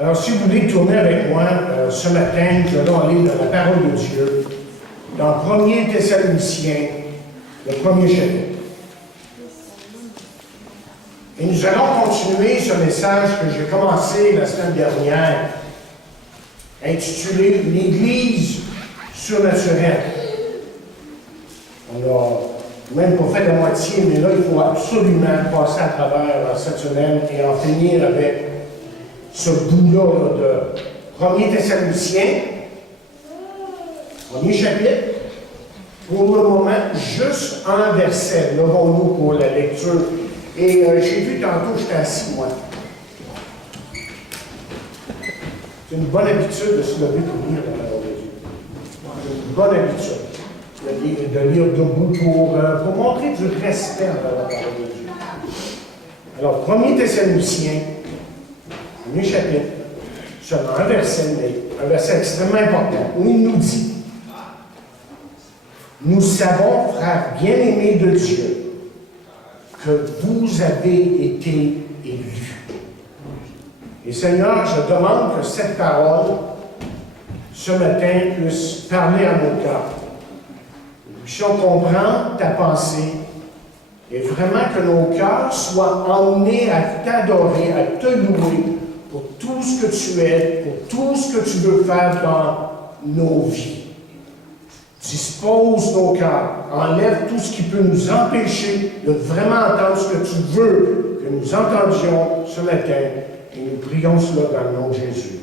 Alors, si vous voulez tourner avec moi ce matin, nous allons aller dans la parole de Dieu, dans 1er Thessaloniciens, le premier chapitre. Et nous allons continuer ce message que j'ai commencé la semaine dernière, intitulé « L'Église surnaturelle ». On l'a même pas fait la moitié, mais là, il faut absolument passer à travers cette semaine et en finir avec ce bout-là de 1er Thessaloniciens, premier chapitre. Pour le moment, juste un verset. Levons-nous pour la lecture. Et j'ai vu tantôt, j'étais assis, moi. C'est une bonne habitude de se lever pour lire la parole de Dieu. C'est une bonne habitude de lire debout pour montrer du respect envers la parole de Dieu. Alors, 1er Thessaloniciens, premier chapitre, seulement un verset, mais un verset extrêmement important, où il nous dit: « Nous savons, frères bien-aimés de Dieu, que vous avez été élus. » Et Seigneur, je demande que cette parole, ce matin, puisse parler à nos cœurs. Nous puissions comprendre ta pensée et vraiment que nos cœurs soient emmenés à t'adorer, à te louer pour tout ce que tu es, pour tout ce que tu veux faire dans nos vies. Dispose nos cœurs, enlève tout ce qui peut nous empêcher de vraiment entendre ce que tu veux que nous entendions ce matin, et nous prions cela dans le nom de Jésus.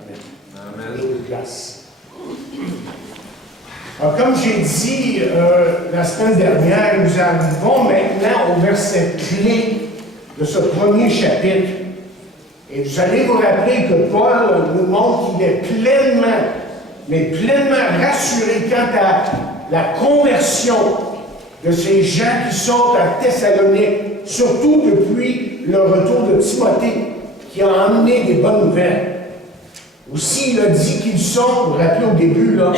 Amen. Amen. Place. Alors, comme j'ai dit la semaine dernière, nous arrivons maintenant au verset clé de ce premier chapitre. Et vous allez vous rappeler que Paul nous montre qu'il est pleinement rassuré quant à la conversion de ces gens qui sont à Thessalonique, surtout depuis le retour de Timothée, qui a emmené des bonnes nouvelles. Aussi, il a dit qu'ils sont, vous vous rappelez au début, là,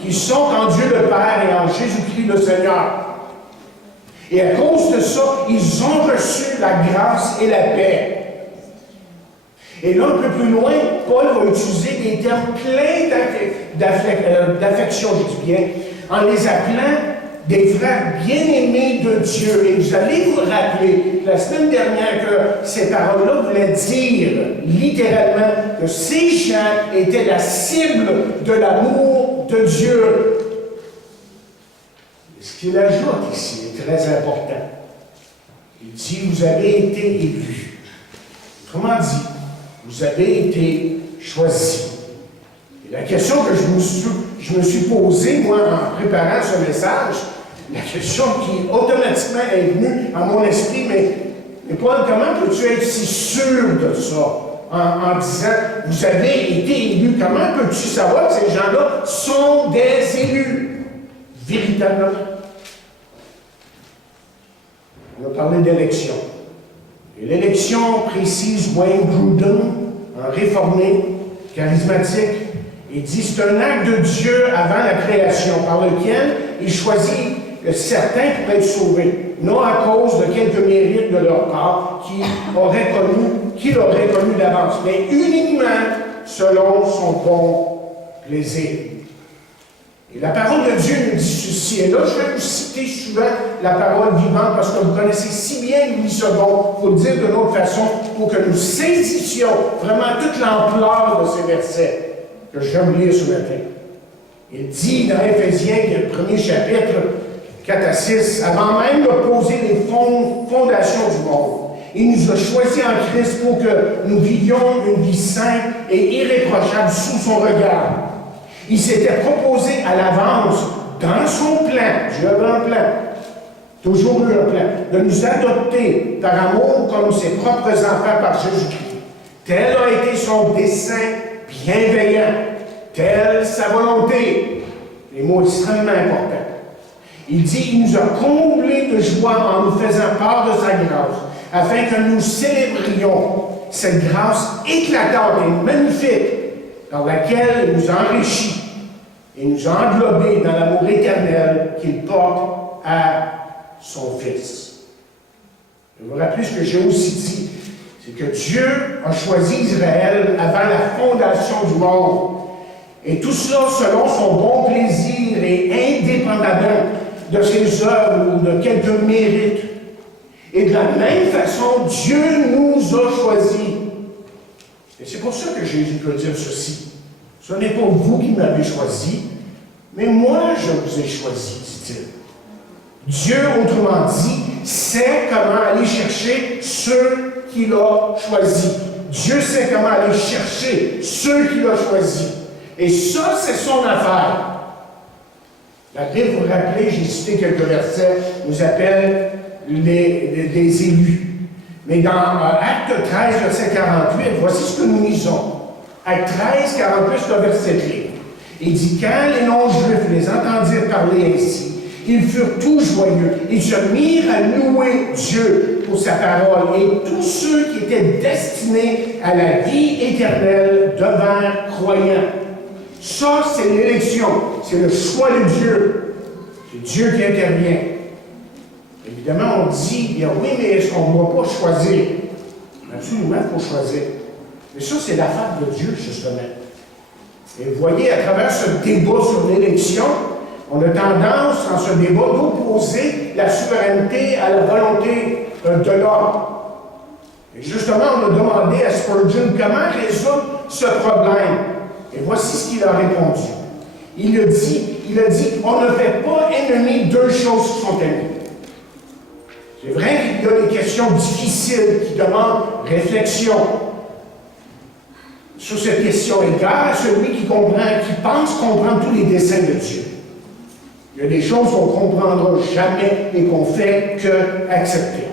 qu'ils sont en Dieu le Père et en Jésus-Christ le Seigneur. Et à cause de ça, ils ont reçu la grâce et la paix. Et là, un peu plus loin, Paul va utiliser des termes pleins d'affection, je dis bien, en les appelant des frères bien-aimés de Dieu. Et vous allez vous rappeler, la semaine dernière, que ces paroles-là voulaient dire, littéralement, que ces gens étaient la cible de l'amour de Dieu. Et ce qu'il ajoute ici est très important. Il dit, vous avez été élus. Autrement dit, vous avez été choisis. Et la question que je me suis posée, moi, en préparant ce message, la question qui automatiquement est venue à mon esprit, mais Paul, comment peux-tu être si sûr de ça? En disant, vous avez été élus, comment peux-tu savoir que ces gens-là sont des élus? Véritablement. On a parlé d'élection. Et l'élection précise Wayne Grudem, un réformé, charismatique, et dit c'est un acte de Dieu avant la création, par lequel il choisit certains pour être sauvés, non à cause de quelques mérites de leur part qu'il aurait connu d'avance, mais uniquement selon son bon plaisir. Et la parole de Dieu nous dit ceci. Et là, je vais vous citer souvent la parole vivante parce que vous connaissez si bien Louis II, il faut le dire de l'autre façon, pour que nous saisissions vraiment toute l'ampleur de ces versets que je viens de lire ce matin. Il dit dans Éphésiens, le premier chapitre, 4 à 6, avant même de poser les fondations du monde, il nous a choisis en Christ pour que nous vivions une vie sainte et irréprochable sous son regard. Il s'était proposé à l'avance, dans son plan, Dieu avait un plan, toujours eu un plan, de nous adopter par amour comme ses propres enfants par Jésus-Christ. Tel a été son dessein bienveillant, telle sa volonté. Les mots extrêmement importants. Il dit, il nous a comblés de joie en nous faisant part de sa grâce, afin que nous célébrions cette grâce éclatante et magnifique par laquelle il nous a enrichis et nous a englobés dans l'amour éternel qu'il porte à son Fils. Je vous rappelle ce que j'ai aussi dit. c'est que Dieu a choisi Israël avant la fondation du monde. Et tout cela selon son bon plaisir et indépendamment de ses œuvres ou de quelques mérites. Et de la même façon, Dieu nous a choisis. Et c'est pour ça que Jésus peut dire ceci. Ce n'est pas vous qui m'avez choisi, mais moi je vous ai choisi, dit-il. Dieu, autrement dit, sait comment aller chercher ceux qu'il a choisis. Dieu sait comment aller chercher ceux qu'il a choisis. Et ça, c'est son affaire. La Bible, vous vous rappelez, j'ai cité quelques versets, nous appelle les élus. Mais dans Acte 13, verset 48, voici ce que nous lisons. Acte 13, 48, c'est un verset clé. Il dit, quand les non-juifs les entendirent parler ainsi, ils furent tous joyeux. Ils se mirent à louer Dieu pour sa parole. Et tous ceux qui étaient destinés à la vie éternelle devinrent croyants. Ça, c'est l'élection. C'est le choix de Dieu. C'est Dieu qui intervient. Évidemment, on dit, bien oui, mais est-ce qu'on ne doit pas choisir? Absolument, il faut choisir. Mais ça, c'est l'affaire de Dieu, justement. Et vous voyez, à travers ce débat sur l'élection, on a tendance, dans ce débat, d'opposer la souveraineté à la volonté de l'homme. Et justement, on a demandé à Spurgeon comment résoudre ce problème. Et voici ce qu'il a répondu. Il a dit, on ne fait pas ennemi deux choses qui sont ennemies. C'est vrai qu'il y a des questions difficiles qui demandent réflexion. Sur cette question égale à celui qui pense comprendre tous les desseins de Dieu. Il y a des choses qu'on ne comprendra jamais et qu'on fait qu'accepter.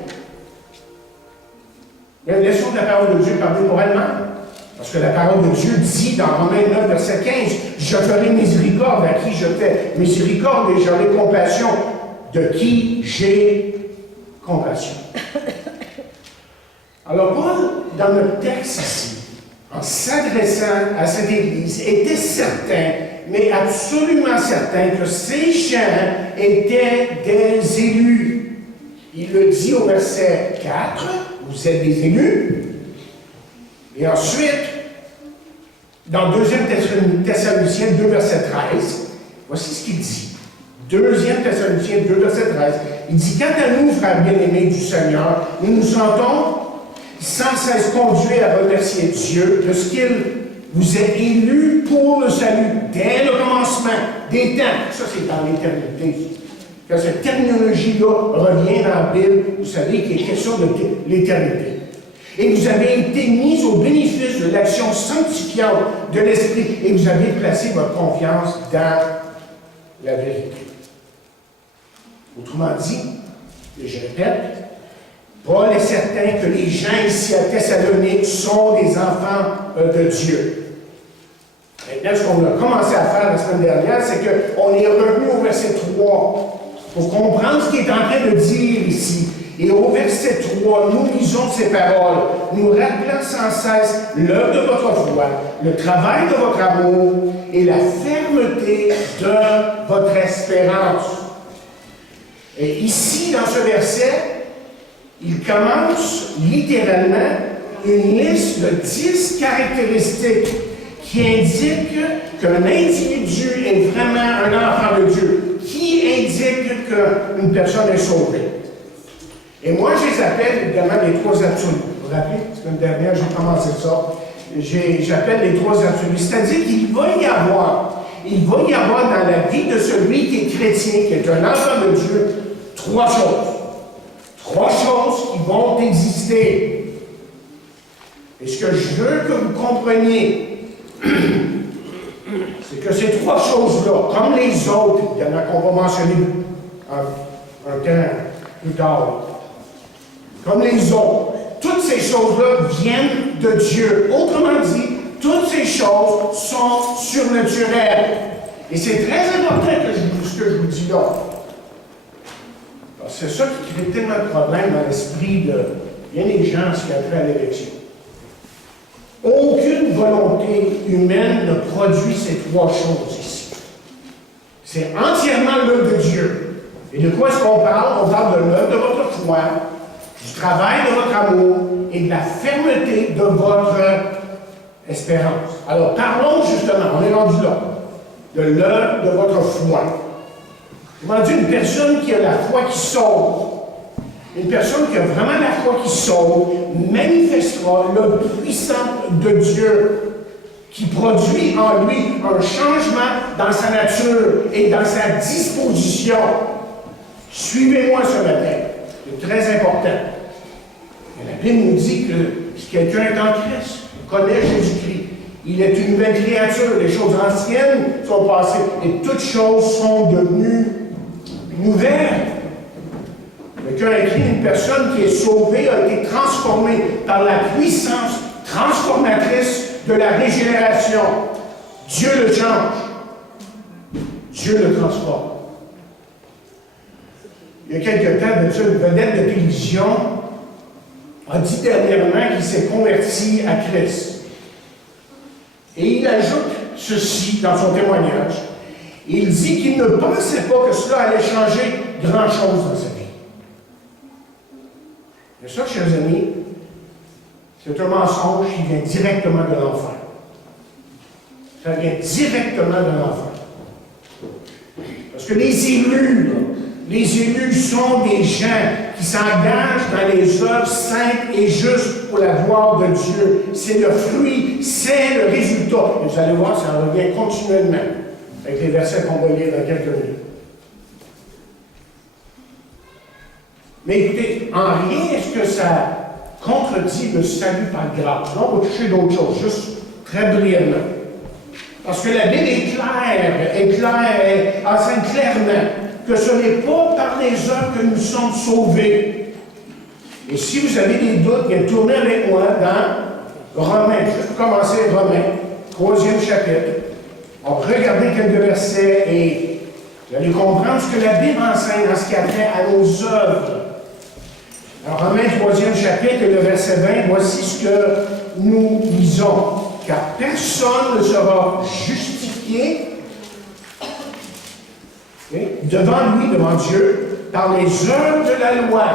Mais laissons la parole de Dieu parler pour elle-même. Parce que la parole de Dieu dit dans Romains 9, verset 15, « Je ferai miséricorde à qui je fais miséricorde et j'aurai compassion de qui j'ai compassion. » Alors Paul, dans notre texte ici, en s'adressant à cette Église, était certain, mais absolument certain, que ces gens étaient des élus. Il le dit au verset 4, « Vous êtes des élus. » Et ensuite, dans 2 Thessaloniciens 2, verset 13, voici ce qu'il dit. 2 Thessaloniciens 2, verset 13, il dit, « Quant à nous, frères bien-aimés du Seigneur, nous nous sentons sans cesse conduits à remercier Dieu de ce qu'il vous a élus pour le salut, dès le commencement des temps. » Ça, c'est dans l'éternité. Quand cette terminologie-là revient dans la Bible, vous savez qu'il est question de l'éternité. Et vous avez été mis au bénéfice de l'action sanctifiante de l'Esprit, et vous avez placé votre confiance dans la vérité. Autrement dit, et je répète, Paul est certain que les gens ici à Thessalonique sont des enfants de Dieu. Maintenant, ce qu'on a commencé à faire la semaine dernière, c'est qu'on est revenu au verset 3 pour comprendre ce qu'il est en train de dire ici. Et au verset 3, nous lisons ces paroles, nous rappelant sans cesse l'œuvre de votre foi, le travail de votre amour et la fermeté de votre espérance. Et ici, dans ce verset, il commence littéralement une liste de 10 caractéristiques qui indiquent qu'un individu est vraiment un enfant de Dieu, qui indiquent qu'une personne est sauvée. Et moi, je les appelle évidemment les trois absolus. Vous vous rappelez, la semaine dernière, j'ai commencé ça. J'appelle les trois absolus. C'est-à-dire qu'il va y avoir dans la vie de celui qui est chrétien, qui est un enfant de Dieu, trois choses. Trois choses qui vont exister. Et ce que je veux que vous compreniez, c'est que ces trois choses-là, comme les autres, il y en a qu'on va mentionner un temps plus tard, comme les autres, toutes ces choses-là viennent de Dieu. Autrement dit, toutes ces choses sont surnaturelles. Et c'est très important ce que je vous dis là. C'est ça qui crée tellement de problèmes dans l'esprit de bien des gens qui ont fait à l'élection. Aucune volonté humaine ne produit ces trois choses ici. C'est entièrement l'œuvre de Dieu. Et de quoi est-ce qu'on parle? On parle de l'œuvre de votre foi, du travail de votre amour et de la fermeté de votre espérance. Alors, parlons justement, on est rendu là, de l'œuvre de votre foi. Comment dire, une personne qui a la foi qui sauve, une personne qui a vraiment la foi qui sauve, manifestera l'œuvre puissante de Dieu qui produit en lui un changement dans sa nature et dans sa disposition. Suivez-moi ce matin. C'est très important. Et la Bible nous dit que si quelqu'un est en Christ, il connaît Jésus-Christ, il est une nouvelle créature. Les choses anciennes sont passées et toutes choses sont devenues nouvelles. Quelqu'un a écrit une personne qui est sauvée a été transformée par la puissance transformatrice de la régénération. Dieu le change. Dieu le transforme. Il y a quelque temps, une vedette de télévision a dit dernièrement qu'il s'est converti à Christ. Et il ajoute ceci dans son témoignage. Il dit qu'il ne pensait pas que cela allait changer grand-chose dans sa vie. Et ça, chers amis, c'est un mensonge qui vient directement de l'enfer. Ça vient directement de l'enfer. Parce que les élus sont des gens qui s'engagent dans les œuvres saintes et justes pour la gloire de Dieu. C'est le fruit, c'est le résultat. Et vous allez voir, ça revient continuellement avec les versets qu'on va lire dans quelques minutes. Mais écoutez, en rien est-ce que ça contredit le salut par grâce. Là, on va toucher d'autres choses, juste très brièvement. Parce que la Bible est claire, enseigne clairement que ce n'est pas par les œuvres que nous sommes sauvés. Et si vous avez des doutes, bien, tournez avec moi dans Romains. Je vais commencer Romains, 3e chapitre. On va regarder quelques versets et vous allez comprendre ce que la Bible enseigne en ce qui a trait à nos œuvres. Alors, Romains 3e chapitre et le verset 20, voici ce que nous lisons. Car personne ne sera justifié devant lui, devant Dieu, par les œuvres de la loi,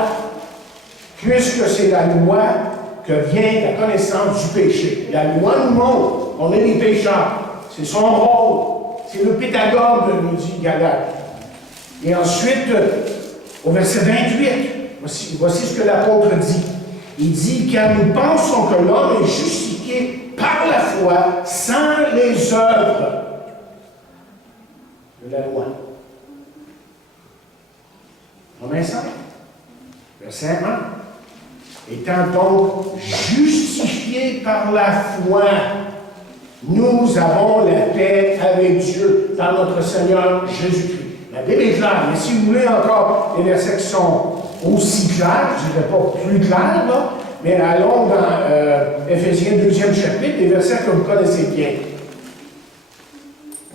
puisque c'est la loi que vient la connaissance du péché. La loi nous montre qu'on est des pécheurs. C'est son rôle. C'est le pédagogue, nous dit Galate. Et ensuite, au verset 28, voici ce que l'apôtre dit. Il dit, car nous pensons que l'homme est justifié par la foi sans les œuvres de la loi. Romains 5, verset 1. Étant donc justifiés par la foi, nous avons la paix avec Dieu dans notre Seigneur Jésus-Christ. La Bible est claire, mais si vous voulez encore des versets qui sont aussi clairs, je ne dirais pas plus clairs, là, mais allons dans Éphésiens 2e chapitre, des versets que vous connaissez bien.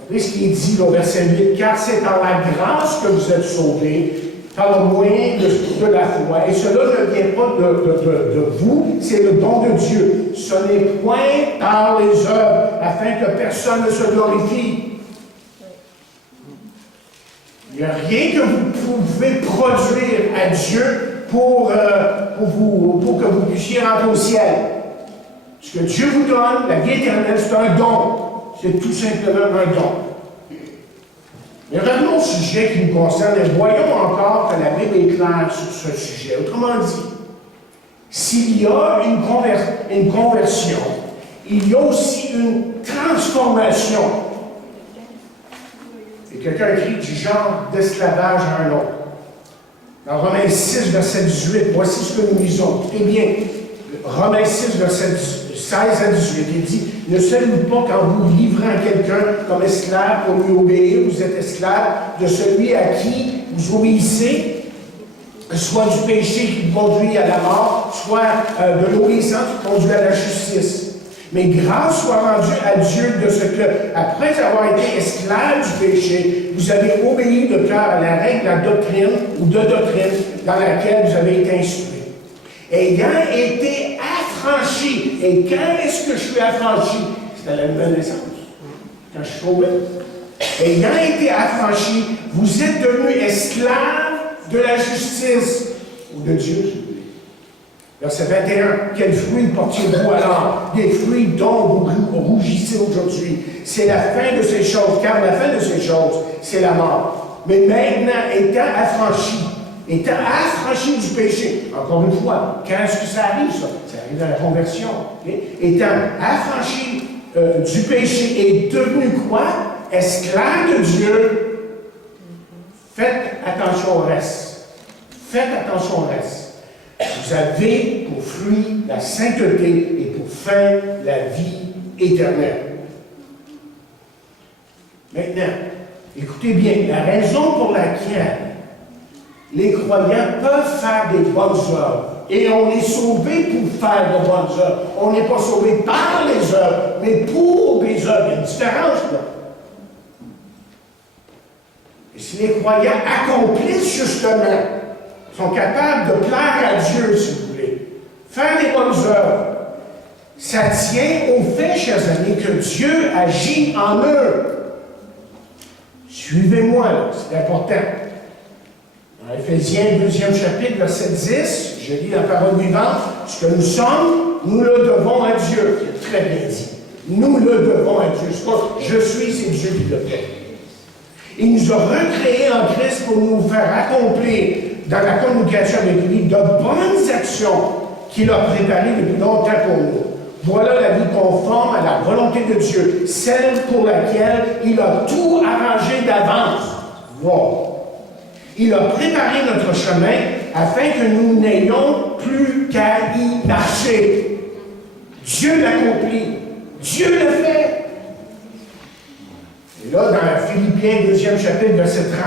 Regardez ce qui est dit au verset 8, car c'est par la grâce que vous êtes sauvés, par le moyen de la foi. Et cela ne vient pas de vous, c'est le don de Dieu. Ce n'est point par les œuvres, afin que personne ne se glorifie. Il n'y a rien que vous pouvez produire à Dieu pour que vous puissiez rentrer au ciel. Ce que Dieu vous donne, la vie éternelle, c'est un don. C'est tout simplement un don. Mais revenons au sujet qui nous concerne et voyons encore que la Bible est claire sur ce sujet. Autrement dit, s'il y a une conversion, il y a aussi une transformation. Et quelqu'un écrit du genre d'esclavage à un autre. Dans Romains 6, verset 18, voici ce que nous lisons. Eh bien, Romains 6, verset 16 à 18, il dit, ne savez-vous pas quand vous livrez à quelqu'un comme esclave pour lui obéir, vous êtes esclave de celui à qui vous obéissez, soit du péché qui vous conduit à la mort, soit de l'obéissance qui conduit à la justice. Mais grâce soit rendue à Dieu de ce que, après avoir été esclave du péché, vous avez obéi de cœur à la règle de la doctrine ou de doctrine dans laquelle vous avez été instruit. Ayant été affranchi, et quand est-ce que je suis affranchi? C'est à la nouvelle naissance, quand je suis sauvé. Ayant été affranchi, vous êtes devenus esclaves de la justice ou de Dieu. Verset 21, quels fruits portiez-vous alors? Des fruits dont vous rougissez aujourd'hui. C'est la fin de ces choses, car la fin de ces choses, c'est la mort. Mais maintenant, étant affranchi du péché, encore une fois, quand est-ce que ça arrive, ça? Ça arrive à la conversion. Okay? Étant affranchi du péché et devenu quoi? Esclave de Dieu, faites attention au reste. Faites attention au reste. Vous avez pour fruit la sainteté et pour fin la vie éternelle. Maintenant, écoutez bien, la raison pour laquelle les croyants peuvent faire des bonnes œuvres, et on est sauvé pour faire de bonnes œuvres. On n'est pas sauvé par les œuvres, mais pour des œuvres. Il y a une différence là. Et si les croyants accomplissent justement, sont capables de plaire à Dieu, si vous voulez, faire des bonnes œuvres, ça tient au fait, chers amis, que Dieu agit en eux. Suivez-moi, là, c'est important. Dans Éphésiens 2e chapitre, verset 10, je lis la parole vivante, ce que nous sommes, nous le devons à Dieu. C'est très bien dit. Nous le devons à Dieu. C'est pas je suis, c'est Dieu qui le fait. Il nous a recréés en Christ pour nous faire accomplir dans la communication avec lui de bonnes actions qu'il a préparées depuis longtemps pour nous. Voilà la vie conforme à la volonté de Dieu, celle pour laquelle il a tout arrangé d'avance. Wow. Il a préparé notre chemin afin que nous n'ayons plus qu'à y marcher. Dieu l'accomplit. Dieu le fait. Et là, dans Philippiens 2e chapitre, verset 13,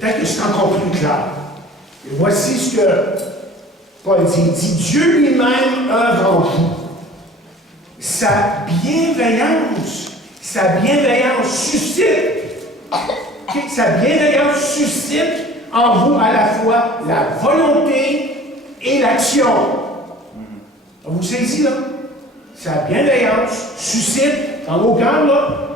peut-être que c'est encore plus clair. Et voici ce que Paul dit. Il dit, Dieu lui-même œuvre en vous. Sa bienveillance suscite. Sa bienveillance suscite en vous à la fois la volonté et l'action. Vous saisissez là? Sa bienveillance suscite, dans nos cas, là,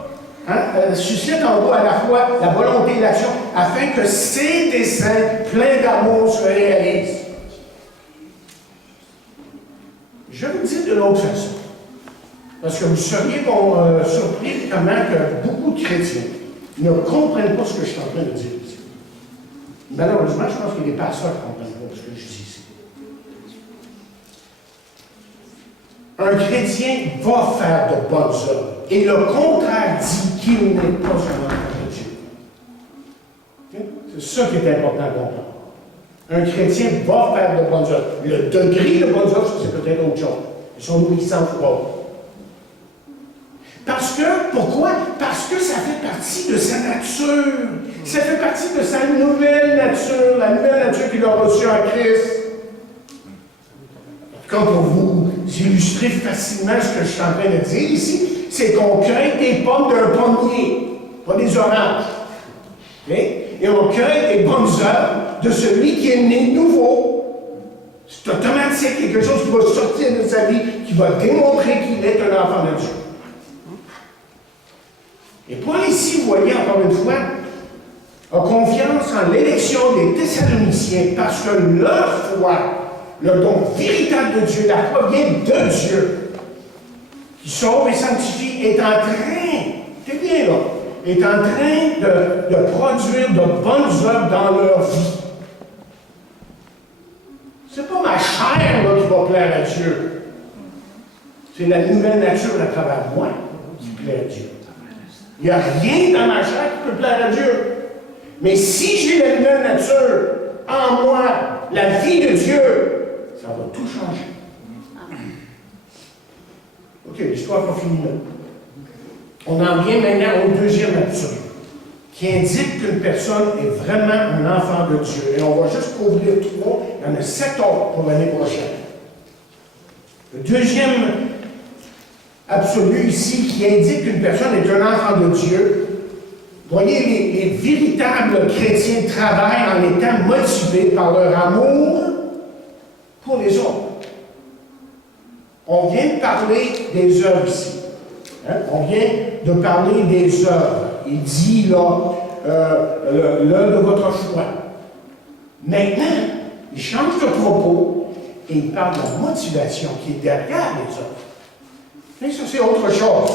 suscite en vous à la fois la volonté et l'action, afin que ces desseins pleins d'amour se réalisent. Je vais vous dire de l'autre façon, parce que vous seriez surpris comment que beaucoup de chrétiens ne comprennent pas ce que je suis en train de dire ici. Malheureusement, je pense qu'il y a des pasteurs qui ne comprennent pas ce que je dis ici. Un chrétien va faire de bonnes œuvres. Et le contraire dit qu'il n'est pas un enfant de Dieu. Okay? C'est ça qui est important à comprendre. Un chrétien va faire de bonnes œuvres. Le degré de bonnes œuvres, ça, c'est peut-être autre chose. Ils sont nourrissants ou pas. Parce que, pourquoi? Parce que ça fait partie de sa nature. Ça fait partie de sa nouvelle nature, la nouvelle nature qu'il a reçue en Christ. Comme pour vous illustrer facilement ce que je suis en train de dire ici, c'est qu'on cueille des pommes d'un pommier, pas des oranges. Okay? Et on cueille des bonnes œuvres de celui qui est né nouveau. C'est automatique, quelque chose qui va sortir de sa vie, qui va démontrer qu'il est un enfant de Dieu. Et Paul ici, vous voyez encore une fois, a confiance en l'élection des Thessaloniciens parce que leur foi, le don véritable de Dieu, la foi vient de Dieu, qui sauve et sanctifie, est en train, c'est bien là, est en train de produire de bonnes œuvres dans leur vie. C'est pas ma chair là, qui va plaire à Dieu. C'est la nouvelle nature à travers moi qui plaît à Dieu. Il n'y a rien dans ma chair qui peut plaire à Dieu. Mais si j'ai la nouvelle nature en moi, la vie de Dieu, ça va tout changer. OK, l'histoire n'est pas finie là. On en vient maintenant au deuxième nature, qui indique qu'une personne est vraiment un enfant de Dieu. Et on va juste couvrir 3, il y en a 7 autres pour l'année prochaine. Le deuxième absolu ici, qui indique qu'une personne est un enfant de Dieu. Voyez, les véritables chrétiens travaillent en étant motivés par leur amour pour les autres. On vient de parler des œuvres ici. Hein? On vient de parler des œuvres. Il dit là, l'œuvre de votre choix. Maintenant, il change de propos et il parle de la motivation qui est derrière les œuvres. Mais ça, c'est autre chose.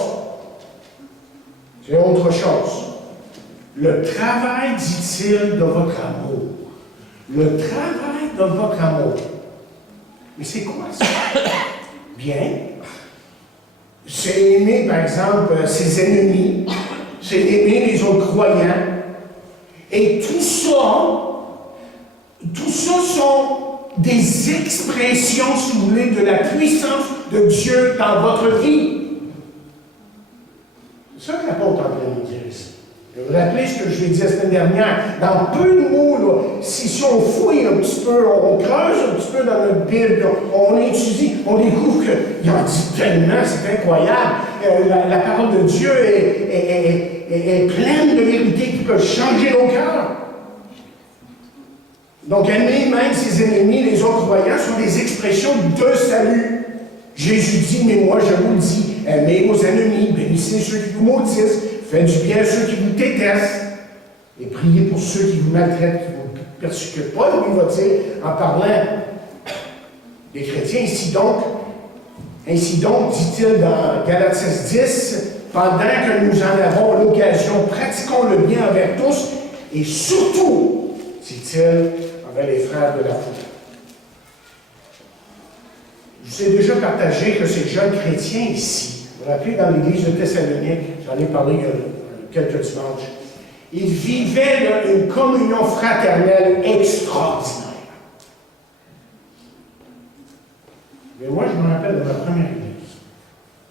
C'est autre chose. Le travail, dit-il, de votre amour. Le travail de votre amour. Mais c'est quoi ça? Bien. C'est aimer, par exemple, ses ennemis. C'est aimer les autres croyants. Et tout ça sont des expressions, si vous voulez, de la puissance de Dieu dans votre vie. C'est ça que l'apôtre est en train de nous dire ici. Je vais vous rappeler ce que je l'ai dit la semaine dernière. Dans peu de mots, là, si on fouille un petit peu, on creuse un petit peu dans notre Bible, on étudie, on découvre qu'il en dit tellement, c'est incroyable. La parole de Dieu est pleine de vérités qui peuvent changer nos cœurs. Donc, aimer même ses ennemis, les autres croyants, sont des expressions de salut. Jésus dit, mais moi je vous le dis, aimez vos ennemis, bénissez ceux qui vous maudissent, faites du bien à ceux qui vous détestent, et priez pour ceux qui vous maltraitent, qui vous persécutent. Paul, lui, va dire, en parlant des chrétiens, ainsi donc, dit-il dans Galates 16:10, pendant que nous en avons l'occasion, pratiquons le bien envers tous, et surtout, dit-il, envers les frères de la foi. Je vous ai déjà partagé que ces jeunes chrétiens ici, vous vous rappelez dans l'église de Thessalonique, j'en ai parlé il y a quelques dimanches, ils vivaient là, une communion fraternelle extraordinaire. Mais moi, je me rappelle de ma première église.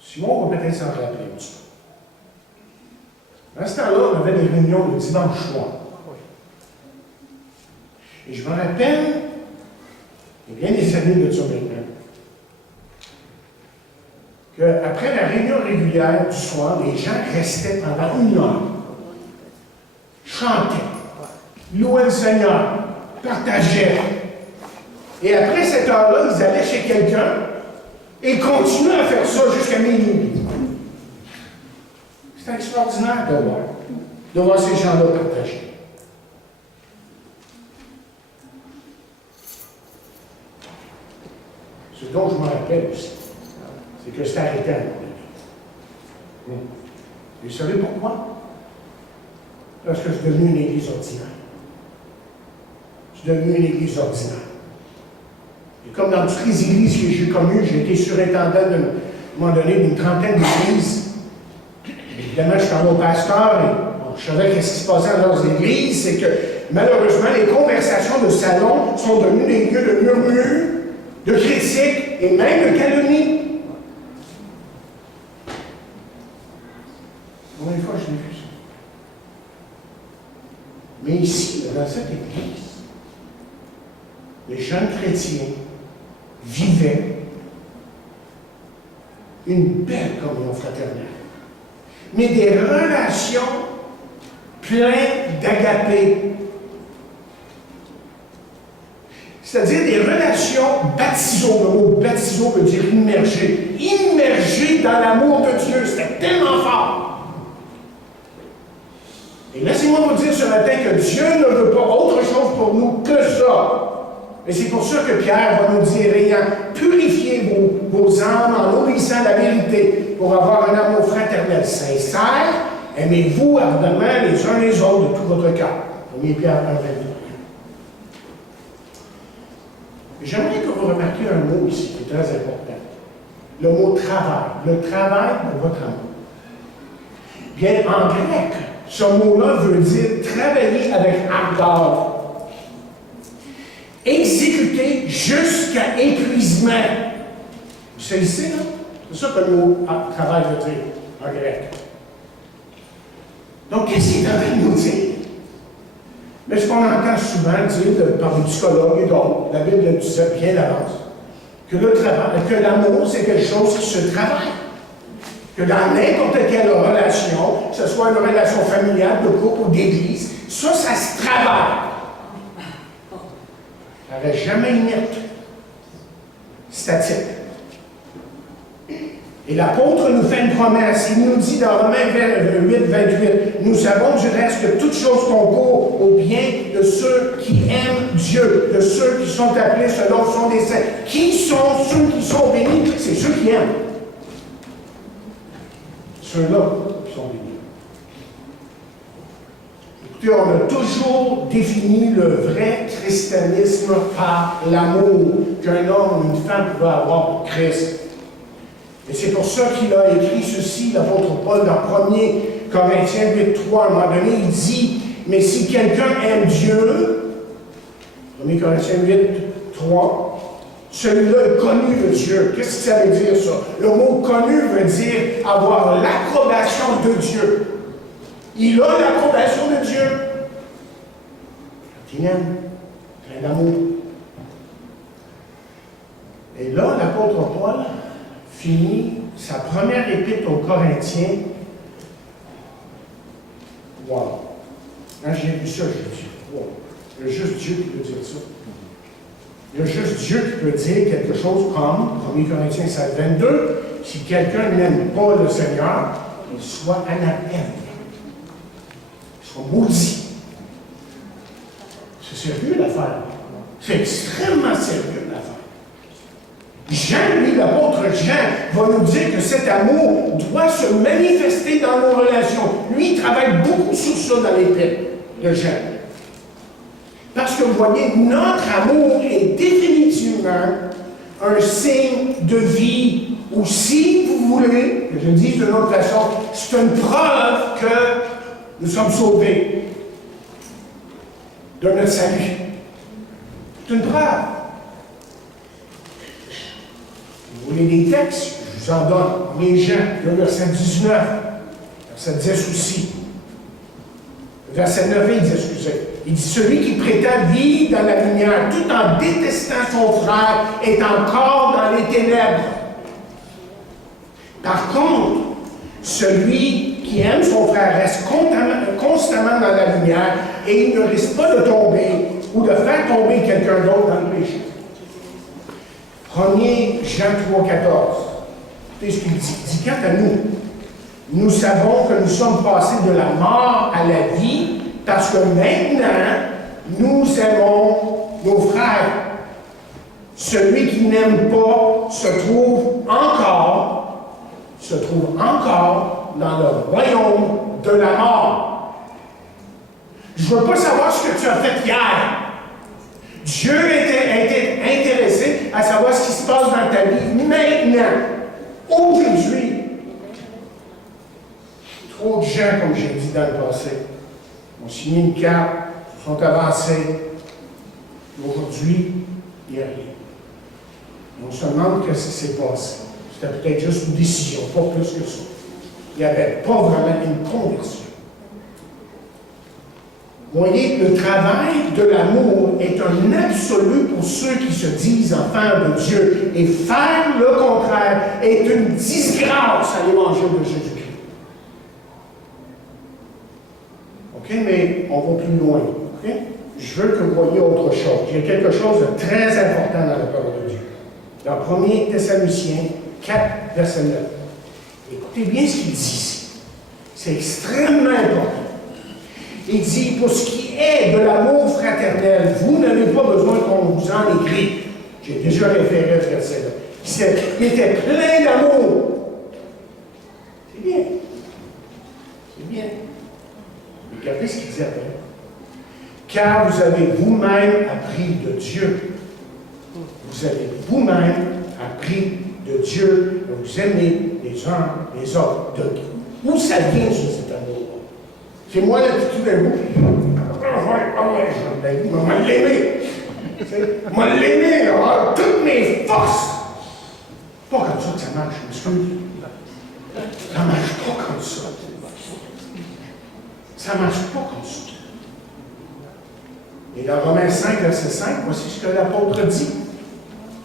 Simon va peut-être s'en rappeler un petit peu. À ce temps-là, on avait des réunions le dimanche soir. Et je me rappelle, il y a bien des années de ça maintenant, qu'après la réunion régulière du soir, les gens restaient pendant 1 heure, chantaient, louaient le Seigneur, partageaient. Et après cette heure-là, ils allaient chez quelqu'un et continuaient à faire ça jusqu'à minuit. C'était extraordinaire de voir ces gens-là partager. Ce dont je me rappelle aussi, c'est que c'était arrêté à mon avis. Et vous savez pourquoi? Parce que je suis devenu une église ordinaire. Je suis devenu une église ordinaire. Et comme dans toutes les églises que j'ai connues, j'ai été surintendant à un moment donné d'une trentaine d'églises. Évidemment, je suis un bon pasteur et bon, je savais qu'est-ce qui se passait dans leurs églises, c'est que malheureusement, les conversations de salon sont devenues des lieux de murmures, de critiques et même de calomnie. Combien de fois je l'ai vu ça? Mais ici, dans cette église, les jeunes chrétiens vivaient une belle communion fraternelle, mais des relations pleines d'agapé. C'est-à-dire des relations baptisaux. Le mot baptisaux veut dire immergé. Immergé dans l'amour de Dieu. C'était tellement fort. Et laissez-moi vous dire ce matin que Dieu ne veut pas autre chose pour nous que ça. Et c'est pour ça que Pierre va nous dire, ayant purifié vos âmes en obéissant à la vérité, pour avoir un amour fraternel sincère, aimez-vous ardemment les uns les autres de tout votre cœur. 1 Pierre 1:22. J'aimerais que vous remarquiez un mot ici qui est très important. Le mot travail. Le travail pour votre amour. Bien, en grec, ce mot-là veut dire travailler avec ardeur. Exécuter jusqu'à épuisement. Vous savez ici, là? C'est ça que le mot travail veut dire en grec. Donc, qu'est-ce qu'il est en train de nous dire? Mais ce qu'on entend souvent dire par les psychologues et d'autres, la Bible le disait bien d'avance, que l'amour, c'est quelque chose qui se travaille. Que dans n'importe quelle relation, que ce soit une relation familiale, de couple ou d'église, ça se travaille. Ça ne reste jamais inerte, statique. Et l'apôtre nous fait une promesse. Il nous dit dans Romains 8, 28, nous savons du reste que toute chose concourt au bien de ceux qui aiment Dieu, de ceux qui sont appelés selon son dessein. Qui sont ceux qui sont bénis? C'est ceux qui aiment. Ceux-là qui sont bénis. Écoutez, on a toujours défini le vrai christianisme par l'amour qu'un homme ou une femme peut avoir pour Christ. Et c'est pour ça qu'il a écrit ceci, l'apôtre Paul, dans 1 Corinthiens 8, 3, à un moment donné, il dit, mais si quelqu'un aime Dieu, 1 Corinthiens 8, 3, celui-là est connu de Dieu. Qu'est-ce que ça veut dire, ça? Le mot connu veut dire avoir l'approbation de Dieu. Il a l'approbation de Dieu. Quand il aime, plein d'amour. Et là, l'apôtre Paul finit sa première épître aux Corinthiens. Wow! Quand j'ai lu ça, je dis, wow! Il y a juste Dieu qui peut dire ça. Il y a juste Dieu qui peut dire quelque chose comme, 1 Corinthiens 7, 22, si quelqu'un n'aime pas le Seigneur, il soit anathème. Il soit maudit. C'est sérieux l'affaire. C'est extrêmement sérieux l'affaire. Jean, lui, l'apôtre Jean, va nous dire que cet amour doit se manifester dans nos relations. Lui, il travaille beaucoup sur ça dans l'épître de Jean. Parce que vous voyez, notre amour est définitivement un signe de vie. Ou si vous voulez, que je le dise d'une autre façon, c'est une preuve que nous sommes sauvés de notre salut. C'est une preuve. Vous voulez des textes? Je vous en donne. Les gens, le verset 19, verset 10 aussi. Le verset 9, il dit, excusez. Il dit, celui qui prétend vivre dans la lumière, tout en détestant son frère, est encore dans les ténèbres. Par contre, celui qui aime son frère reste constamment dans la lumière et il ne risque pas de tomber ou de faire tomber quelqu'un d'autre dans le péché. 1er Jean 3, 14. Écoutez ce qu'il dit. Il dit, quant à nous, nous savons que nous sommes passés de la mort à la vie parce que maintenant, nous aimons nos frères. Celui qui n'aime pas se trouve encore dans le royaume de la mort. Je ne veux pas savoir ce que tu as fait hier. Dieu était intéressé à savoir ce qui se passe dans ta vie maintenant, aujourd'hui. Trop de gens, comme j'ai dit dans le passé, ont signé une carte, se sont avancés. Aujourd'hui, il n'y a rien. On se demande ce qui s'est passé. C'était peut-être juste une décision, pas plus que ça. Il n'y avait pas vraiment une conversion. Vous voyez, le travail de l'amour est un absolu pour ceux qui se disent enfants de Dieu. Et faire le contraire est une disgrâce à l'Évangile de Jésus-Christ. OK, mais on va plus loin. OK? Je veux que vous voyez autre chose. Il y a quelque chose de très important dans la parole de Dieu. Dans 1 Thessaloniciens 4, verset 9. Écoutez bien ce qu'il dit ici. C'est extrêmement important. Il dit, pour ce qui est de l'amour fraternel, vous n'avez pas besoin qu'on vous en écrive. J'ai déjà référé à ce verset-là. Il était plein d'amour. C'est bien. C'est bien. Mais regardez ce qu'il dit après. Car vous avez vous-même appris de Dieu. Vous avez vous-même appris de Dieu, de vous aimer les uns les autres. Où ça vient, cet amour? C'est moi l'attitude de vous. Je vais l'aimer. Je vais l'aimer avec toutes mes forces. Pas comme ça que ça marche, je m'excuse. Ça ne marche pas comme ça. Ça ne marche pas comme ça. Et dans Romains 5, verset 5, voici ce que l'apôtre dit.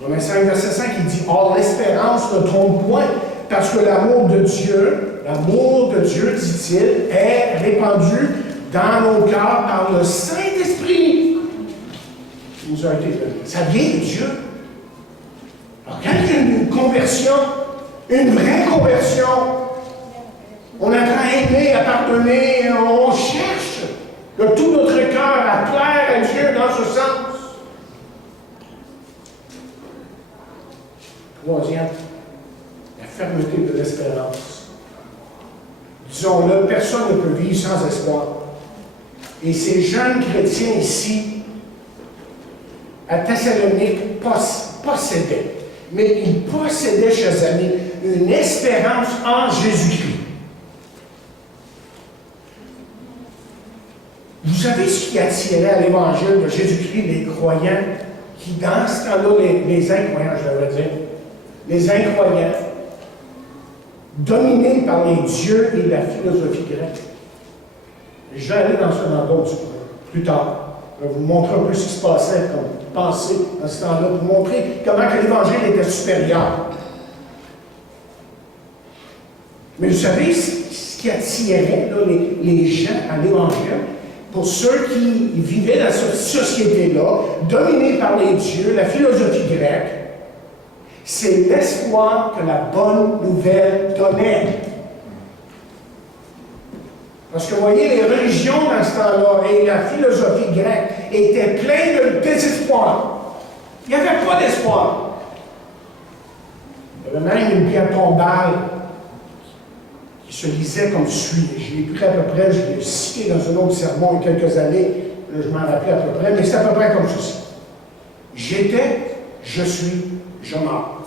Romains 5, verset 5, il dit, « Or, l'espérance ne trompe point, parce que l'amour de Dieu, dit-il, est répandu dans nos cœurs par le Saint-Esprit qui nous a été donné. » Ça vient de Dieu. Alors, quand il y a une conversion, une vraie conversion. On apprend à aimer, à pardonner, on cherche de tout notre cœur à plaire à Dieu dans ce sens. Troisième, la fermeté de l'espérance. Disons-le, personne ne peut vivre sans espoir. Et ces jeunes chrétiens ici, à Thessalonique, possédaient, mais ils possédaient, chers amis, une espérance en Jésus-Christ. Vous savez ce qui attirait à l'Évangile de Jésus-Christ les croyants, qui dans ce temps-là, les incroyants, je devrais dire, les incroyants, dominés par les dieux et la philosophie grecque. Je vais aller dans ça dans d'autres plus tard. Je vais vous montrer un peu ce qui se passait comme pensée dans ce temps-là, pour montrer comment que l'Évangile était supérieur. Mais vous savez, ce qui attirait là, les gens à l'Évangile, pour ceux qui vivaient dans cette société-là, dominée par les dieux, la philosophie grecque, c'est l'espoir que la bonne nouvelle donnait. Parce que vous voyez, les religions dans ce temps-là et la philosophie grecque étaient pleines de désespoir. Il n'y avait pas d'espoir. Il y avait même une pierre tombale qui se lisait comme suit. Je l'ai pris à peu près, je l'ai cité dans un autre sermon il y a quelques années, je m'en rappelais à peu près, mais c'est à peu près comme ceci. J'étais, je suis, je meurs.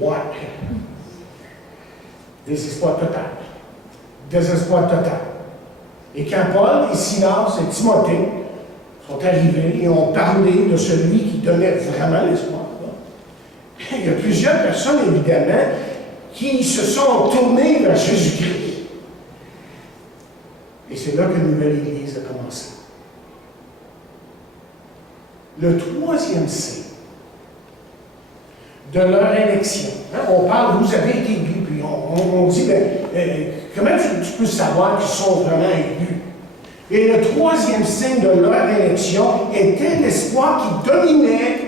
Ouais. Désespoir total. Désespoir total. Et quand Paul et Silas et Timothée sont arrivés et ont parlé de celui qui donnait vraiment l'espoir, il y a plusieurs personnes, évidemment, qui se sont tournées vers Jésus-Christ. Et c'est là que la nouvelle Église a commencé. Le troisième signe de leur élection. Hein, on parle, vous avez été élus, puis on dit, comment tu peux savoir qu'ils sont vraiment élus? Et le troisième signe de leur élection était l'espoir qui dominait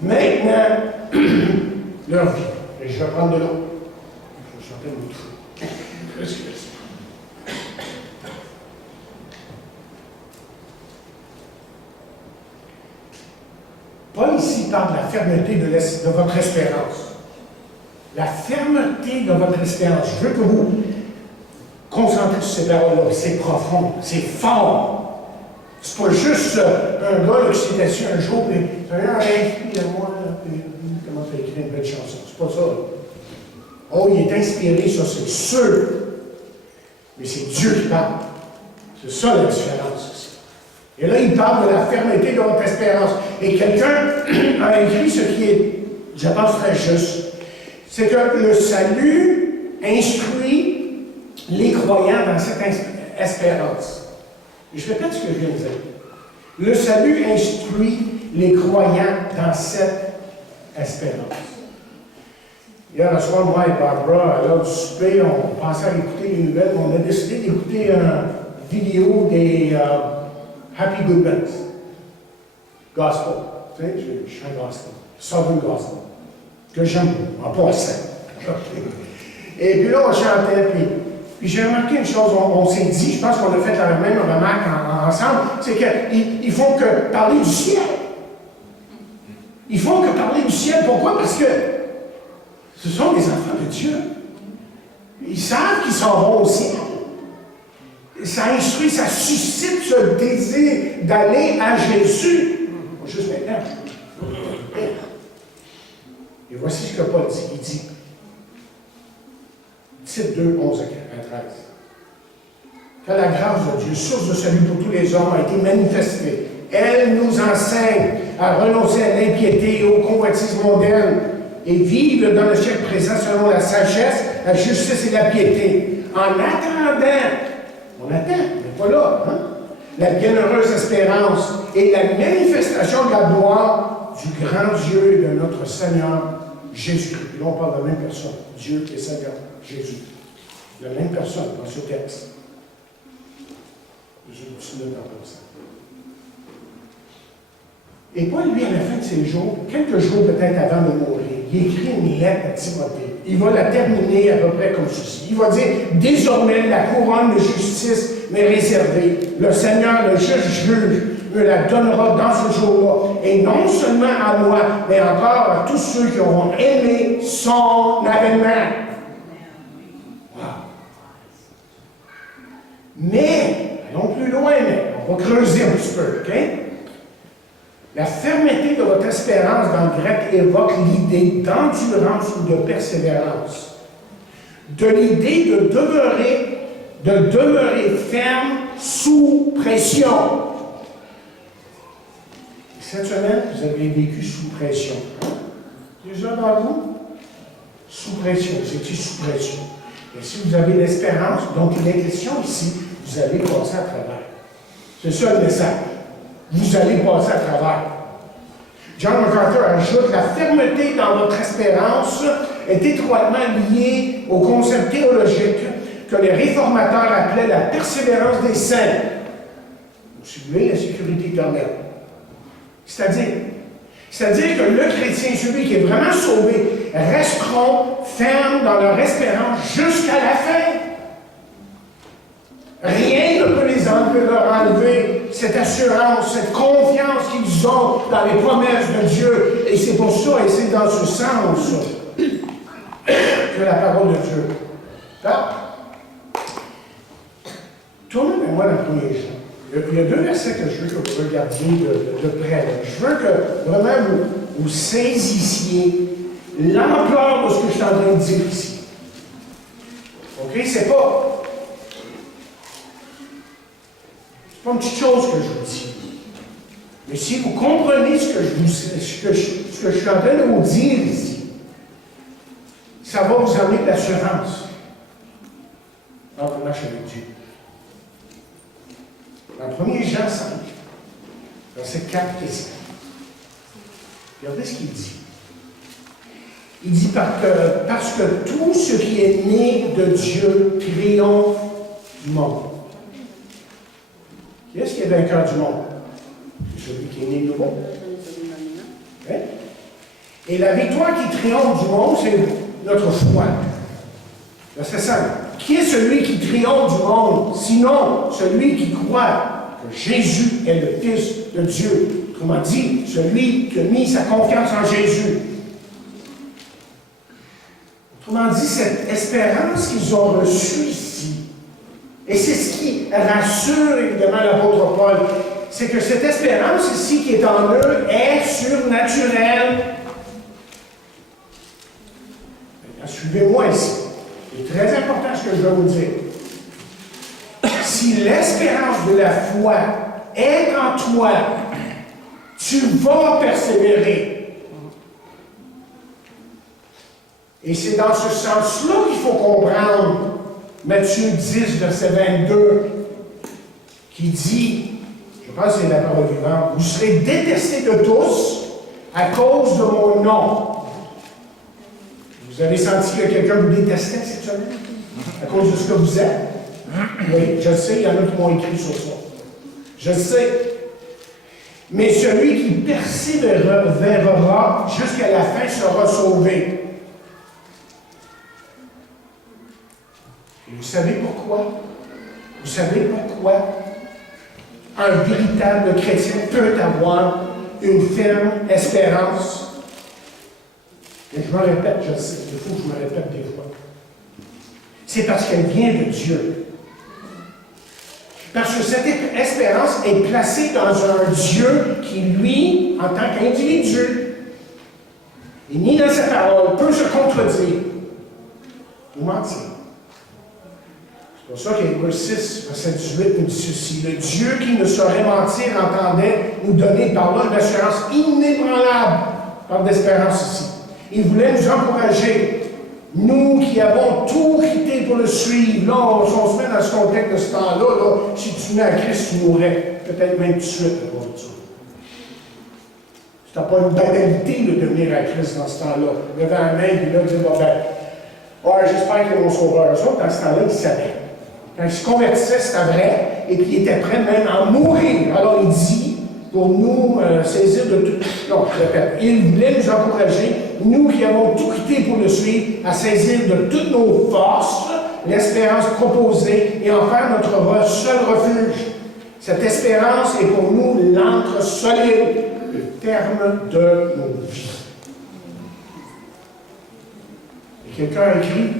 maintenant leur vie. Et je vais prendre de l'eau. Je vais chanter une autre fois. Paul ici parle de la fermeté de votre espérance. La fermeté de votre espérance. Je veux que vous concentrez sur ces paroles-là. C'est profond, c'est fort. C'est pas juste un gars qui s'est assis un jour et il a moi, comment tu as écrit une belle chanson. C'est pas ça. Là. Oh, il est inspiré, ça c'est sûr. Mais c'est Dieu qui parle. C'est ça la différence. Et là, il parle de la fermeté de votre espérance. Et quelqu'un a écrit ce qui est, je pense, très juste. C'est que le salut instruit les croyants dans cette espérance. Et je répète ce que je viens de dire. Le salut instruit les croyants dans cette espérance. Hier soir, moi et Barbara, à l'heure du souper, on pensait à écouter les nouvelles, mais on a décidé d'écouter une vidéo des Happy Good Bands. Gospel. Tu sais, je chante gospel. Southern Gospel. Que j'aime en passant. Et puis là, on chantait, puis j'ai remarqué une chose, on s'est dit, je pense qu'on a fait la même remarque ensemble, c'est qu'ils font que parler du ciel. Ils font que parler du ciel. Pourquoi? Parce que ce sont des enfants de Dieu. Ils savent qu'ils s'en vont au ciel. Ça instruit, ça suscite ce désir d'aller à Jésus. Juste maintenant. Et voici ce que Paul dit. Il dit, Tite 2, 11 à 13. Que la grâce de Dieu, source de salut pour tous les hommes, a été manifestée. Elle nous enseigne à renoncer à l'impiété et aux convoitises mondaines et vivre dans le siècle présent selon la sagesse, la justice et la piété. En attendant, on attend, mais pas là, hein? La bienheureuse espérance et la manifestation de la gloire du grand Dieu et de notre Seigneur Jésus-Christ. Là, on parle de la même personne, Dieu et Seigneur Jésus. La même personne dans ce texte. Je vous souviens en ça. Et Paul, lui, à la fin de ses jours, quelques jours peut-être avant de mourir, il écrit une lettre à Timothée. Il va la terminer à peu près comme ceci. Il va dire, désormais, la couronne de justice m'est réservée. Le Seigneur, le juste juge, me la donnera dans ce jour-là. Et non seulement à moi, mais encore à tous ceux qui auront aimé son avènement. Wow. Mais, allons plus loin, mais on va creuser un petit peu, OK? La fermeté de votre espérance dans le grec évoque l'idée d'endurance ou de persévérance, de l'idée de demeurer ferme sous pression. Cette semaine, vous avez vécu sous pression. Déjà dans vous? Sous pression, c'est qui sous pression? Et si vous avez l'espérance, donc il est question ici, vous allez passer à travers. C'est ça le message. Vous allez passer à travers. John MacArthur ajoute, la fermeté dans votre espérance est étroitement liée au concept théologique que les réformateurs appelaient la persévérance des saints. Si vous voulez, la sécurité éternelle. C'est-à-dire que le chrétien, celui qui est vraiment sauvé, resteront fermes dans leur espérance jusqu'à la fin. Rien ne peut les enlever, leur enlever cette assurance, cette confiance qu'ils ont dans les promesses de Dieu. Et c'est pour ça, et c'est dans ce sens que la parole de Dieu. Tournez avec moi dans le premier Jean. Il y a deux versets que je veux que vous regardiez de près. Je veux que vraiment vous saisissiez l'ampleur de ce que je suis en train de dire ici. OK? C'est pas une petite chose que je vous dis. Mais si vous comprenez ce que je suis en train de vous dire ici, ça va vous amener de l'assurance dans votre marche avec Dieu. Dans 1 Jean 5, verset 4 et 5, regardez ce qu'il dit. Il dit parce que tout ce qui est né de Dieu triomphe du monde. Qui est-ce qui est vainqueur du monde? C'est celui qui est né de nouveau. Hein? Et la victoire qui triomphe du monde, c'est notre foi. Verset 5. Qui est celui qui triomphe du monde, sinon celui qui croit que Jésus est le Fils de Dieu? Autrement dit, celui qui a mis sa confiance en Jésus. Autrement dit, cette espérance qu'ils ont reçue ici, et c'est ce qui rassure évidemment l'apôtre Paul, c'est que cette espérance ici qui est en eux est surnaturelle. Suivez-moi ici. C'est très important ce que je vais vous dire. Si l'espérance de la foi est en toi, tu vas persévérer. Et c'est dans ce sens-là qu'il faut comprendre Matthieu 10, verset 22, qui dit, je pense que c'est la parole vivante, vous serez détestés de tous à cause de mon nom. Vous avez senti que quelqu'un vous détestait cette semaine? À cause de ce que vous êtes? Oui, je sais, il y en a qui m'ont écrit sur ça. Je sais. Mais celui qui persévérera jusqu'à la fin sera sauvé. Et vous savez pourquoi? Vous savez pourquoi un véritable chrétien peut avoir une ferme espérance? Et je me répète, je sais, il faut que je me répète des fois. C'est parce qu'elle vient de Dieu. Parce que cette espérance est placée dans un Dieu qui, lui, en tant qu'individu, et ni dans sa parole, peut se contredire ou mentir. C'est pour ça qu'Hébreux 6, verset 18 nous dit ceci. Le Dieu qui ne saurait mentir entendait nous donner par là une assurance inébranlable par d'espérance ici. Il voulait nous encourager, nous qui avons tout quitté pour le suivre. Là, on se met dans ce contexte de ce temps-là. Là, si tu venais à Christ, tu mourrais. Peut-être même tout de suite. C'était pas une banalité de venir à Christ dans ce temps-là. Il levait la main et là, il disait, bon, ben, ouais, j'espère qu'il est mon sauveur. Eux autres, dans ce temps-là, ils savaient. Quand ils se convertissaient, c'était vrai. Et puis, ils étaient prêts même à mourir. Alors, il dit, pour nous saisir de tout. Non, je répète, il voulait nous encourager nous qui avons tout quitté pour le suivre, à saisir de toutes nos forces l'espérance proposée et en faire notre seul refuge. Cette espérance est pour nous l'ancre solide, le terme de nos vies. Et quelqu'un a écrit,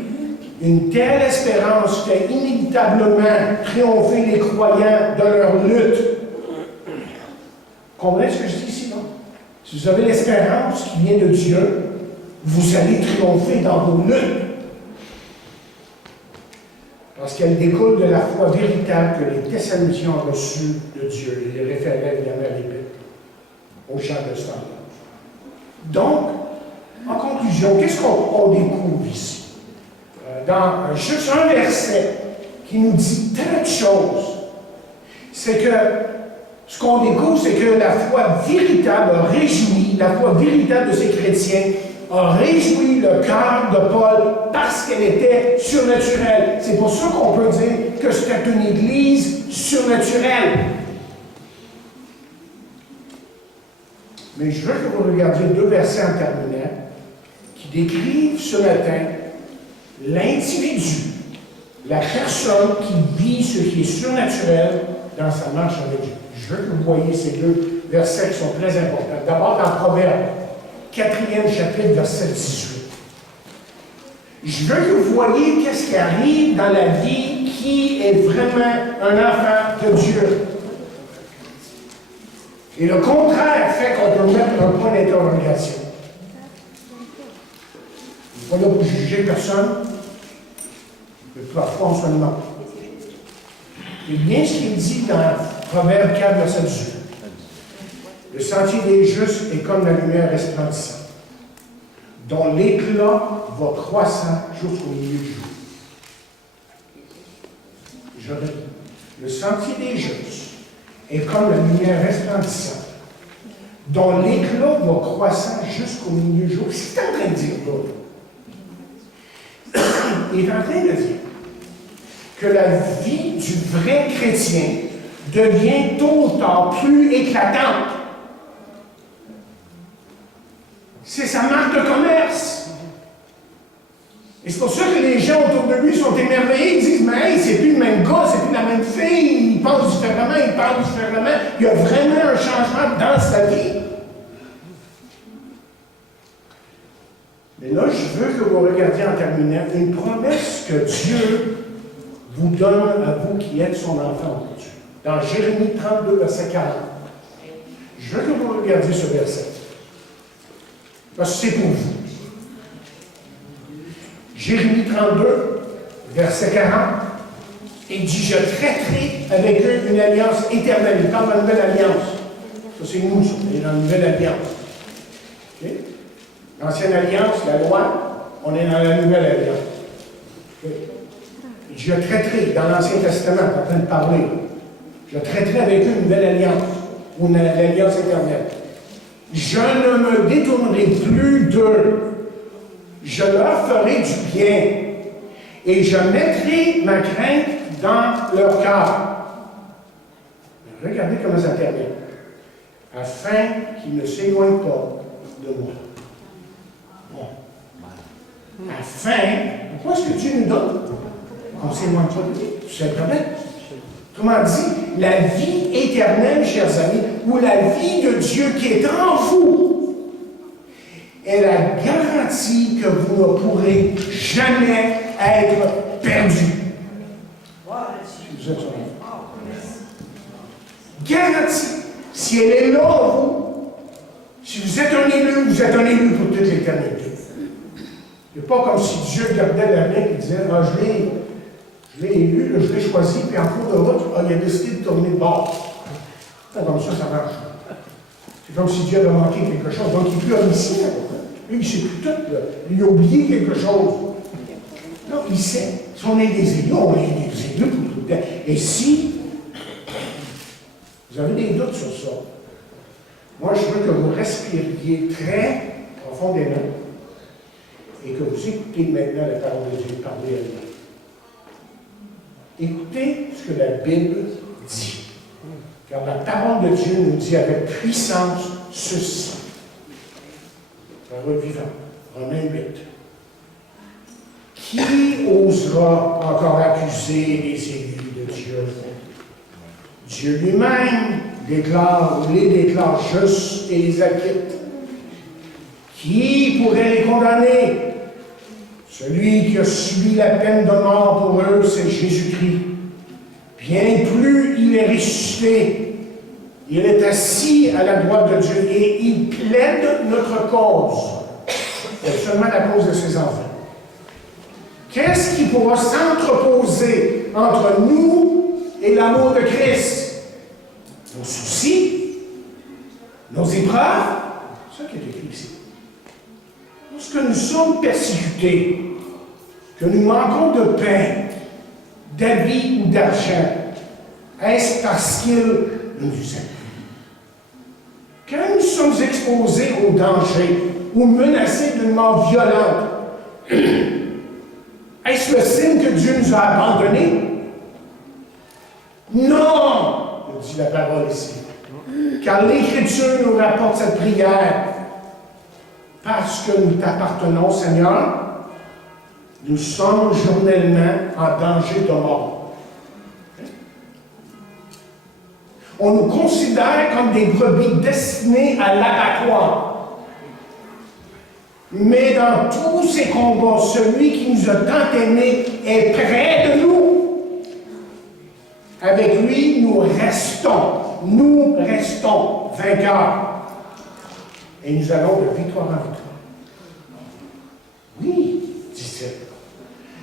une telle espérance fait inévitablement triompher les croyants de leur lutte. Comprenez ce que je dis ici, non? Si vous avez l'espérance qui vient de Dieu, vous allez triompher dans vos luttes. Parce qu'elle découle de la foi véritable que les Thessaloniciens ont reçue de Dieu. Il les référait évidemment à l'Épître, au chant de Standard. Donc, en conclusion, qu'est-ce qu'on découvre ici? Dans juste un verset qui nous dit tant de choses, c'est que ce qu'on découvre, c'est que la foi véritable a réjoui, la foi véritable de ces chrétiens a réjoui le cœur de Paul parce qu'elle était surnaturelle. C'est pour ça qu'on peut dire que c'était une église surnaturelle. Mais je veux que vous regardiez deux versets en terminant qui décrivent ce matin l'individu, la personne qui vit ce qui est surnaturel dans sa marche avec Dieu. Je veux que vous voyez ces deux versets qui sont très importants. D'abord dans Proverbe, 4e chapitre, verset 18. Je veux que vous voyez qu'est-ce qui arrive dans la vie qui est vraiment un enfant de Dieu. Et le contraire fait qu'on peut mettre un point d'interrogation. Je ne suis pas là pour juger personne, mais parfois on se demande. Et bien ce qu'il dit dans Proverbe 4, verset 18. Le sentier des justes est comme la lumière resplendissante, dont l'éclat va croissant jusqu'au milieu du jour. Je redis. Le sentier des justes est comme la lumière resplendissante, dont l'éclat va croissant jusqu'au milieu du jour. C'est en train de dire là. Il est en train de dire que la vie du vrai chrétien devient tôt ou tard plus éclatante. C'est sa marque de commerce. Et c'est pour ça que les gens autour de lui sont émerveillés. Ils disent, mais hey, c'est plus le même gars, c'est plus la même fille. Il pense différemment, il parle différemment. Il y a vraiment un changement dans sa vie. Mais là, je veux que vous regardiez en terminant une promesse que Dieu vous donne à vous qui êtes son enfant aujourd'hui. Dans Jérémie 32, verset 40. Je veux que vous regardiez ce verset. Parce que c'est pour vous. Jérémie 32, verset 40, il dit, je traiterai avec eux une alliance éternelle. Il parle de la nouvelle alliance. Ça, c'est nous, ça. On est dans la nouvelle alliance. Okay? L'ancienne alliance, la loi, on est dans la nouvelle alliance. Okay? Il dit, je traiterai, dans l'Ancien Testament, on est en train de parler. Je traiterai avec eux une nouvelle alliance, ou une alliance éternelle. Je ne me détournerai plus d'eux. Je leur ferai du bien. Et je mettrai ma crainte dans leur cœur. Regardez comment ça termine. Afin qu'ils ne s'éloignent pas de moi. Bon. Afin, pourquoi est-ce que Dieu nous donne qu'on ne s'éloigne pas de lui? Tout simplement. Comment dit, la vie éternelle, chers amis, ou la vie de Dieu qui est en vous, est la garantie que vous ne pourrez jamais être perdu. Vous êtes garantie. Si elle est là en vous, si vous êtes un élu, vous êtes un élu pour toute l'éternité. Il n'est pas comme si Dieu gardait la main et disait, ah, je l'ai élu, là, je l'ai choisi, puis en cours de route, il a décidé de tourner de bord. Pas comme ça marche. C'est comme si Dieu avait manqué quelque chose. Donc, il est plus omniscient. Lui, il ne sait plus tout. Là. Il a oublié quelque chose. Non, il sait. Si on est des élus, on est des élus pour tout le temps. Et si vous avez des doutes sur ça, moi, je veux que vous respiriez très profondément et que vous écoutez maintenant la parole de Dieu parler à vous. Écoutez ce que la Bible dit. Car la parole de Dieu nous dit avec puissance ceci. Parole vivante. Romains 8. Qui osera encore accuser les élus de Dieu? Dieu lui-même les déclare justes et les acquitte. Qui pourrait les condamner? Celui qui a subi la peine de mort pour eux, c'est Jésus-Christ. Bien plus, il est ressuscité. Il est assis à la droite de Dieu et il plaide notre cause. C'est seulement la cause de ses enfants. Qu'est-ce qui pourra s'entreposer entre nous et l'amour de Christ? Nos soucis, nos épreuves, c'est ça qui est écrit ici. Lorsque nous sommes persécutés, que nous manquons de pain, d'habits ou d'argent, est-ce parce qu'il nous aime? Quand nous sommes exposés au danger ou menacés d'une mort violente, est-ce le signe que Dieu nous a abandonnés? Non, nous dit la parole ici. Car l'Écriture nous rapporte cette prière. Parce que nous t'appartenons, Seigneur, nous sommes journellement en danger de mort. On nous considère comme des brebis destinées à l'abattoir. Mais dans tous ces combats, celui qui nous a tant aimés est près de nous. Avec lui, nous restons vainqueurs. Et nous allons de victoire en victoire. Oui, dit-il.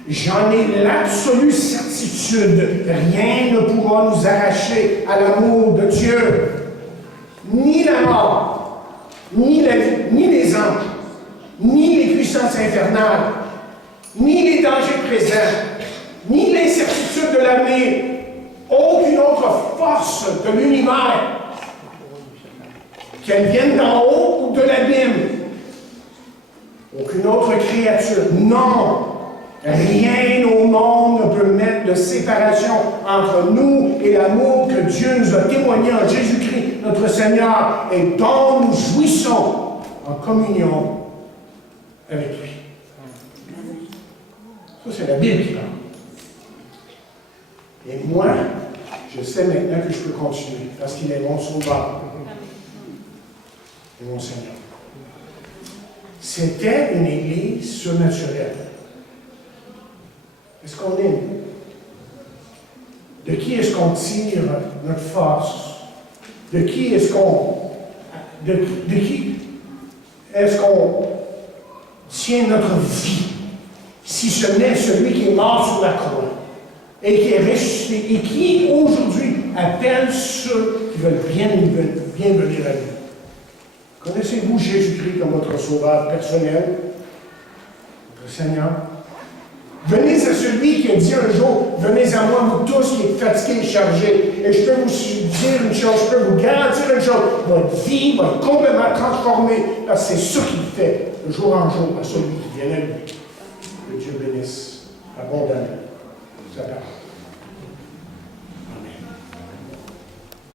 J'en ai l'absolue certitude. Rien ne pourra nous arracher à l'amour de Dieu. Ni la mort, ni la vie, ni les anges, ni les puissances infernales, ni les dangers présents, ni l'incertitude de l'avenir, aucune autre force de l'univers, qu'elle vienne d'en haut ou de l'abîme. Aucune autre créature. Non! Rien au monde ne peut mettre de séparation entre nous et l'amour que Dieu nous a témoigné en Jésus-Christ, notre Seigneur, et dont nous jouissons en communion avec lui. Ça, c'est la Bible qui parle. Et moi, je sais maintenant que je peux continuer, parce qu'il est mon sauveur. Et mon Seigneur. C'était une église surnaturelle. Est-ce qu'on aime? De qui est-ce qu'on tire notre force? De qui est-ce qu'on... De qui est-ce qu'on tient notre vie? Si ce n'est celui qui est mort sur la croix et qui est ressuscité et qui, aujourd'hui, appelle ceux qui veulent bien venir à lui. Connaissez-vous Jésus-Christ comme votre sauveur personnel, votre Seigneur? Venez à celui qui a dit un jour, venez à moi, vous tous qui êtes fatigués et chargés, et je peux vous dire une chose, je peux vous garantir une chose, votre vie va être complètement transformée, parce que c'est ce qu'il fait, de jour en jour, à celui qui vient à lui. Que Dieu bénisse abondamment.